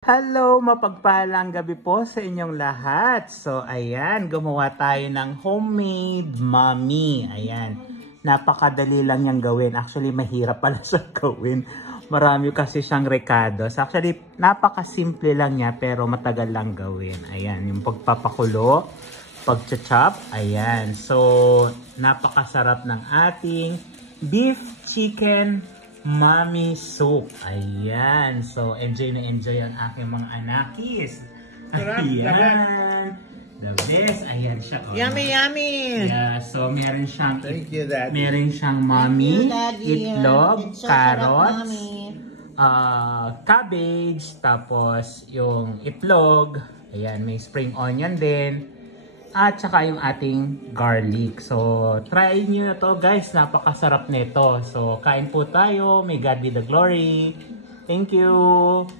Hello, mapagpalang gabi po sa inyong lahat. So, ayan, gumawa tayo ng homemade mami. Ayan, napakadali lang niyang gawin. Actually, mahirap pala sa gawin. Marami kasi siyang recados. Actually, napakasimple lang niya pero matagal lang gawin. Ayan, yung pagpapakulo, pagcha-chop. Ayan, so napakasarap ng ating beef chicken Mami soup. Ayan. So, enjoy na enjoy ang aking mga anakis. Ayan. The best. Ayan siya. Oh. Yummy, yummy. Yeah. So, meron siyang Thank you, Daddy. meron siyang mami, itlog, It's so carrots, sarap, Mommy. cabbage, tapos yung itlog. Ayan. May spring onion din. At saka yung ating garlic. So, try nyo na to guys. Napakasarap nito. So, kain po tayo. May God be the glory. Thank you.